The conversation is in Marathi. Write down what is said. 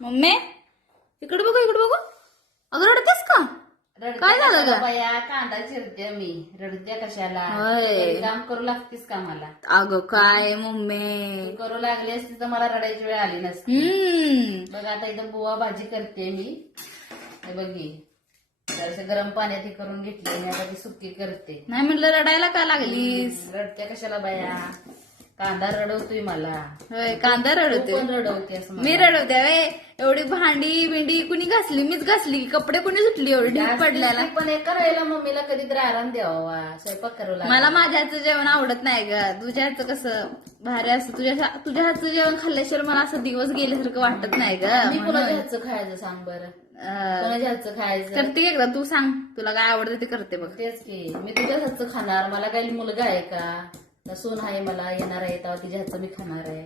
मम्मी इकडे बघू अगं रडतेस का? काय झालं ग? बाया कांदा चिरते मी, रडते कशाला? होय. काम करू लागतीस का मला? अगं काय मम्मी तू करू लागली असती तर मला रडायची वेळ आली नसती. बघ आता इथं बुवा भाजी करते मी, हे बघी जरासं गरम पाण्यात हे करून घेतली आणि आता ती सुकी करते. नाही म्हटलं रडायला का लागलीस? रडते कशाला बाया? कांदा रडवतोय मला. होय कांदा तू रडवते. पण रडवतेस मी मला. रडवते वे एवढी भांडी बिंडी कुणी घासली? मीच घासली. कपडे कुणी सुटली एवढी ढीग पडल्याला? पण एका वेळेला मम्मीला कधीतरी आराम द्यावा, स्वयंपाक करावं लागेल. मला माझ्या हातचं जेवण आवडत नाही ग. तुझ्या हातचं कसं भारी असतं. तुझ्या हातचं जेवण खाल्ल्याशिवाय मला असं दिवस गेल्यासारखं वाटत नाही ग. मी म्हणून. कुणाच्या हातचं खायचं सांग बरं? कोणाच्या हातचं खायचं? करते एकदा तू सांग तुला काय आवडतं ते करते बघ. तेच की मी तुझ्याच हातचं खाणार. मला काही मुलगा आहे का? सून आहे मला, येणार आहे तेव्हा तिच्या हातचं मी खाणार आहे.